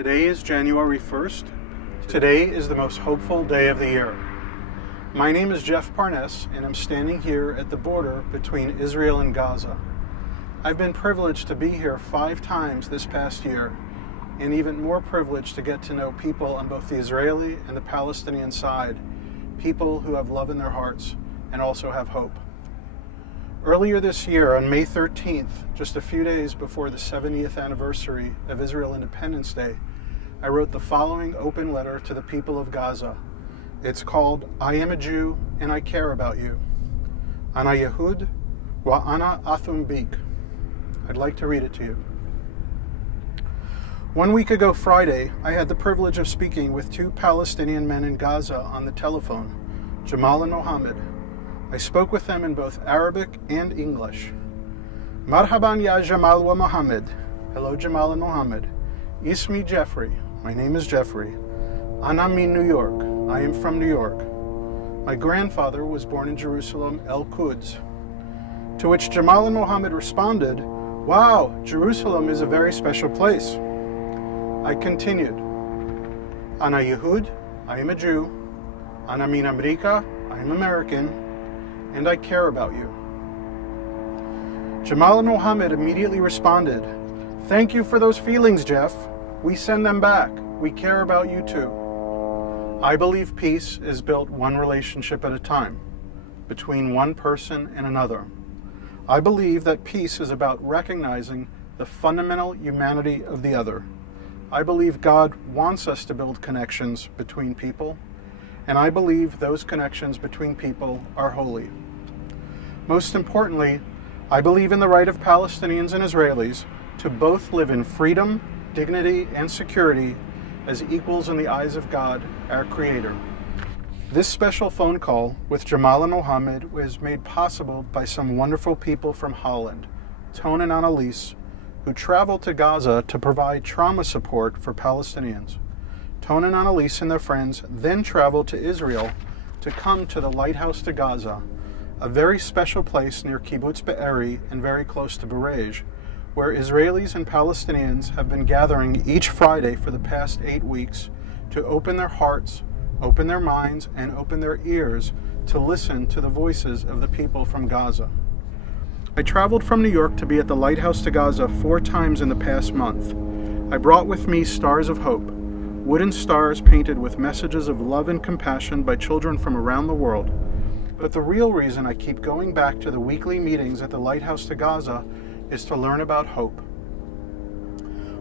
Today is January 1st. Today is the most hopeful day of the year. My name is Jeff Parness, and I'm standing here at the border between Israel and Gaza. I've been privileged to be here 5 times this past year, and even more privileged to get to know people on both the Israeli and the Palestinian side, people who have love in their hearts and also have hope. Earlier this year, on May 13th, just a few days before the 70th anniversary of Israel Independence Day, I wrote the following open letter to the people of Gaza. It's called, I am a Jew and I care about you. Ana Yahud wa ana ahtum bik. I'd like to read it to you. 1 week ago Friday, I had the privilege of speaking with 2 Palestinian men in Gaza on the telephone, Jamal and Mohammed. I spoke with them in both Arabic and English. Marhaban ya Jamal wa Mohammed. Hello Jamal and Mohammed. Ismi Jeffrey. My name is Jeffrey. Ana min New York. I am from New York. My grandfather was born in Jerusalem, El Quds. To which Jamal and Mohammed responded, wow, Jerusalem is a very special place. I continued, Ana Yahud, I am a Jew. Ana min America, I am American, and I care about you. Jamal and Mohammed immediately responded, thank you for those feelings, Jeff. We send them back. We care about you too. I believe peace is built one relationship at a time, between one person and another. I believe that peace is about recognizing the fundamental humanity of the other. I believe God wants us to build connections between people, and I believe those connections between people are holy. Most importantly, I believe in the right of Palestinians and Israelis to both live in freedom, dignity, and security as equals in the eyes of God, our Creator. This special phone call with Jamal and Mohammed was made possible by some wonderful people from Holland, Toon and Annelies, who traveled to Gaza to provide trauma support for Palestinians. Toon and Annelies and their friends then traveled to Israel to come to the Lighthouse to Gaza, a very special place near Kibbutz Be'eri and very close to Berej, where Israelis and Palestinians have been gathering each Friday for the past 8 weeks to open their hearts, open their minds, and open their ears to listen to the voices of the people from Gaza. I traveled from New York to be at the Lighthouse to Gaza 4 times in the past month. I brought with me stars of hope, wooden stars painted with messages of love and compassion by children from around the world. But the real reason I keep going back to the weekly meetings at the Lighthouse to Gaza is to learn about hope.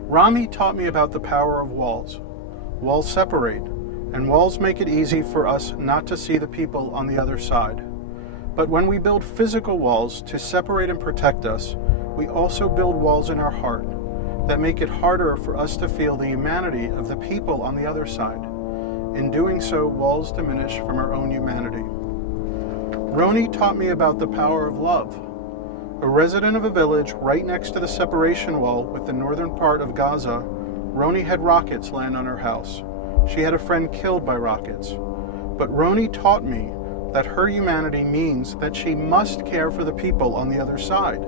Rami taught me about the power of walls. Walls separate, and walls make it easy for us not to see the people on the other side. But when we build physical walls to separate and protect us, we also build walls in our heart that make it harder for us to feel the humanity of the people on the other side. In doing so, walls diminish from our own humanity. Roni taught me about the power of love. A resident of a village right next to the separation wall with the northern part of Gaza, Roni had rockets land on her house. She had a friend killed by rockets. But Roni taught me that her humanity means that she must care for the people on the other side,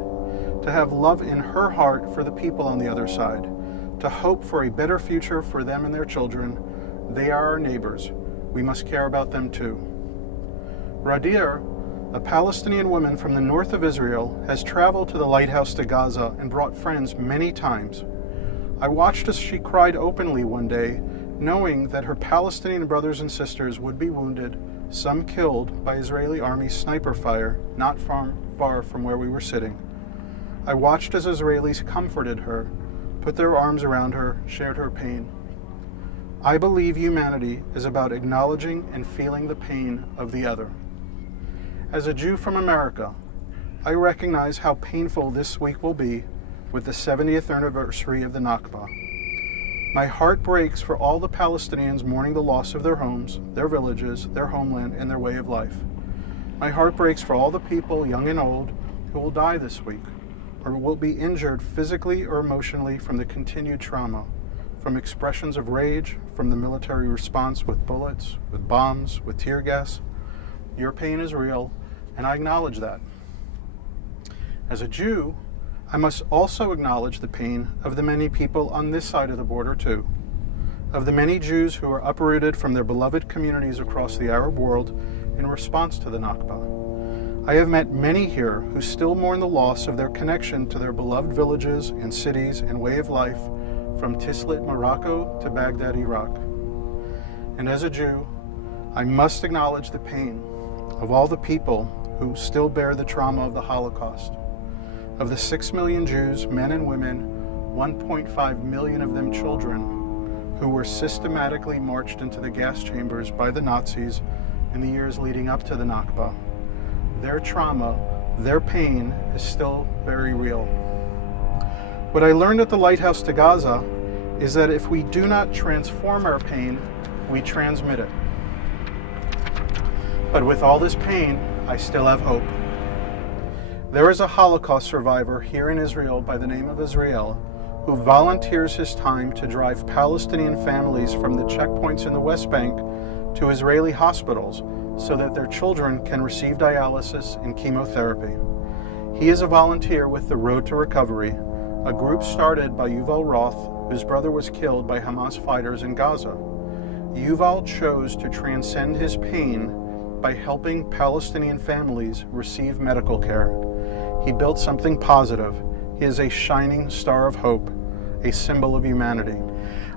to have love in her heart for the people on the other side, to hope for a better future for them and their children. They are our neighbors. We must care about them too. Radir, a Palestinian woman from the north of Israel, has traveled to the Lighthouse to Gaza and brought friends many times. I watched as she cried openly one day, knowing that her Palestinian brothers and sisters would be wounded, some killed by Israeli army sniper fire not far from where we were sitting. I watched as Israelis comforted her, put their arms around her, shared her pain. I believe humanity is about acknowledging and feeling the pain of the other. As a Jew from America, I recognize how painful this week will be with the 70th anniversary of the Nakba. My heart breaks for all the Palestinians mourning the loss of their homes, their villages, their homeland, and their way of life. My heart breaks for all the people, young and old, who will die this week, or will be injured physically or emotionally from the continued trauma, from expressions of rage, from the military response with bullets, with bombs, with tear gas. Your pain is real, and I acknowledge that. As a Jew, I must also acknowledge the pain of the many people on this side of the border too. of the many Jews who were uprooted from their beloved communities across the Arab world in response to the Nakba. I have met many here who still mourn the loss of their connection to their beloved villages and cities and way of life from Tislit, Morocco to Baghdad, Iraq. And as a Jew, I must acknowledge the pain of all the people who still bear the trauma of the Holocaust. Of the 6 million Jews, men and women, 1.5 million of them children, who were systematically marched into the gas chambers by the Nazis in the years leading up to the Nakba. Their trauma, their pain is still very real. What I learned at the Lighthouse to Gaza is that if we do not transform our pain, we transmit it. But with all this pain, I still have hope. There is a Holocaust survivor here in Israel by the name of Israel who volunteers his time to drive Palestinian families from the checkpoints in the West Bank to Israeli hospitals so that their children can receive dialysis and chemotherapy. He is a volunteer with the Road to Recovery, a group started by Yuval Roth, whose brother was killed by Hamas fighters in Gaza. Yuval chose to transcend his pain by helping Palestinian families receive medical care. He built something positive. He is a shining star of hope, a symbol of humanity.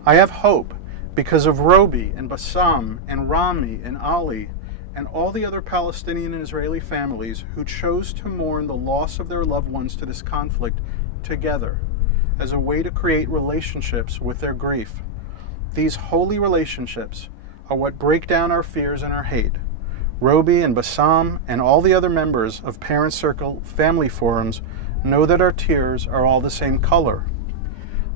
I have hope because of Robi and Bassam and Rami and Ali and all the other Palestinian and Israeli families who chose to mourn the loss of their loved ones to this conflict together as a way to create relationships with their grief. These holy relationships are what break down our fears and our hate. Robi and Bassam and all the other members of Parent Circle family forums know that our tears are all the same color.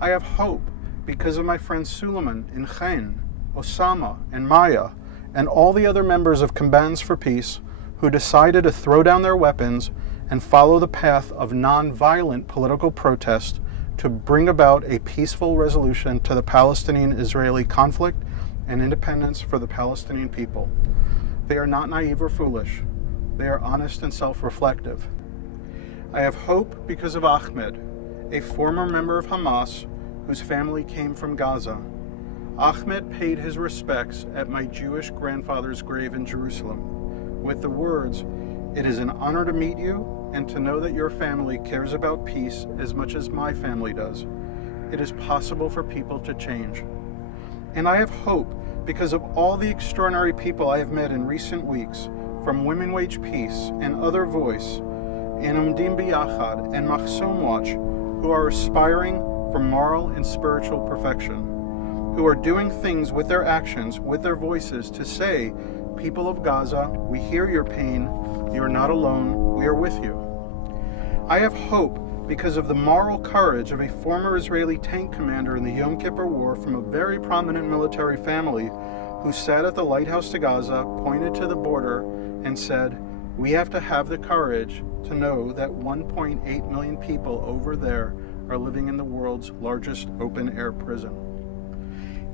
I have hope because of my friends Suleiman and Chen, Osama and Maya, and all the other members of Combatants for Peace who decided to throw down their weapons and follow the path of non-violent political protest to bring about a peaceful resolution to the Palestinian-Israeli conflict and independence for the Palestinian people. They are not naive or foolish. They are honest and self-reflective. I have hope because of Ahmed, a former member of Hamas whose family came from Gaza. Ahmed paid his respects at my Jewish grandfather's grave in Jerusalem with the words, "It is an honor to meet you and to know that your family cares about peace as much as my family does. It is possible for people to change." And I have hope because of all the extraordinary people I have met in recent weeks, from Women Wage Peace and Other Voice, and Umdim B'Yachad and Mahsom Watch, who are aspiring for moral and spiritual perfection, who are doing things with their actions, with their voices, to say, people of Gaza, we hear your pain, you are not alone, we are with you. I have hope because of the moral courage of a former Israeli tank commander in the Yom Kippur War from a very prominent military family who sat at the Lighthouse to Gaza, pointed to the border, and said, we have to have the courage to know that 1.8 million people over there are living in the world's largest open-air prison.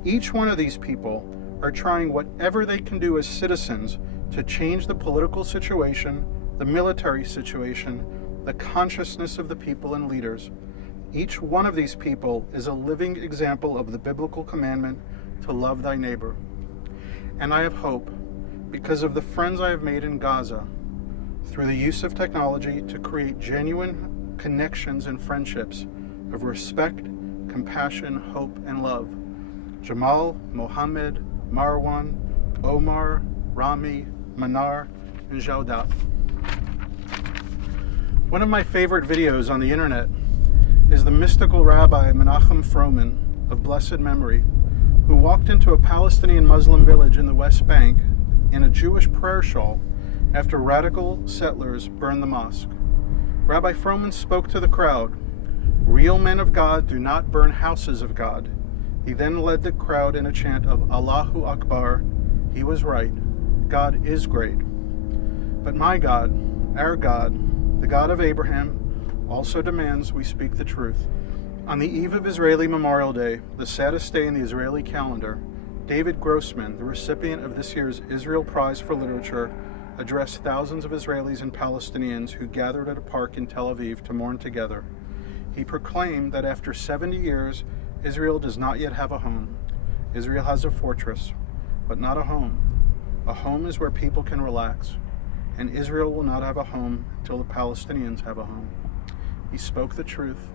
Each one of these people are trying whatever they can do as citizens to change the political situation, the military situation, the consciousness of the people and leaders. Each one of these people is a living example of the biblical commandment to love thy neighbor. And I have hope because of the friends I have made in Gaza through the use of technology to create genuine connections and friendships of respect, compassion, hope, and love. Jamal, Mohammed, Marwan, Omar, Rami, Manar, and Jaudat. One of my favorite videos on the internet is the mystical Rabbi Menachem Froman of blessed memory, who walked into a Palestinian Muslim village in the West Bank in a Jewish prayer shawl after radical settlers burned the mosque. Rabbi Froman spoke to the crowd. Real men of God do not burn houses of God. He then led the crowd in a chant of Allahu Akbar. He was right. God is great. But my God, our God, the God of Abraham, also demands we speak the truth. On the eve of Israeli Memorial Day, the saddest day in the Israeli calendar, David Grossman, the recipient of this year's Israel Prize for Literature, addressed thousands of Israelis and Palestinians who gathered at a park in Tel Aviv to mourn together. He proclaimed that after 70 years, Israel does not yet have a home. Israel has a fortress, but not a home. A home is where people can relax, and Israel will not have a home until the Palestinians have a home. He spoke the truth.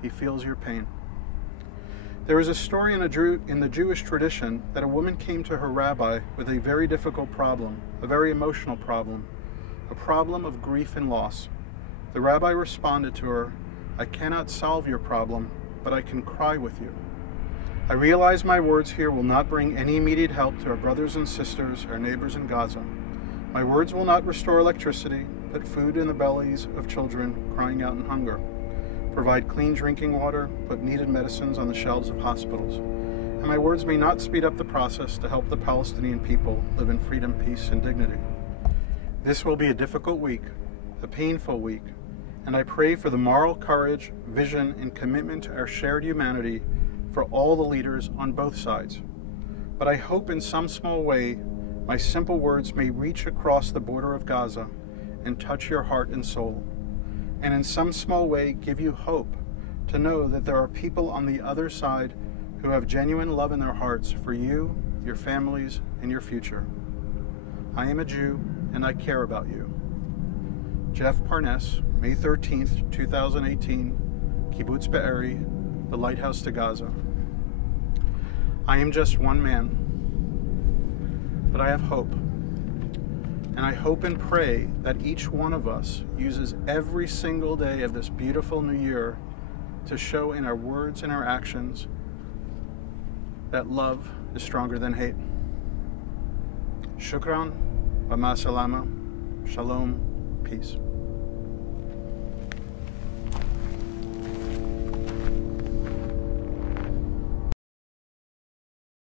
He feels your pain. There is a story in the Jewish tradition that a woman came to her rabbi with a very difficult problem, a very emotional problem, a problem of grief and loss. The rabbi responded to her, "I cannot solve your problem, but I can cry with you. I realize my words here will not bring any immediate help to our brothers and sisters, our neighbors in Gaza. My words will not restore electricity, put food in the bellies of children crying out in hunger, provide clean drinking water, put needed medicines on the shelves of hospitals. And my words may not speed up the process to help the Palestinian people live in freedom, peace, and dignity. This will be a difficult week, a painful week, and I pray for the moral courage, vision, and commitment to our shared humanity for all the leaders on both sides. But I hope in some small way my simple words may reach across the border of Gaza and touch your heart and soul, and in some small way give you hope to know that there are people on the other side who have genuine love in their hearts for you, your families, and your future. I am a Jew, and I care about you." Jeff Parness, May 13th, 2018, Kibbutz Be'eri, the Lighthouse to Gaza. I am just one man, but I have hope. And I hope and pray that each one of us uses every single day of this beautiful new year to show in our words and our actions that love is stronger than hate. Shukran, wa ma salama, shalom, peace.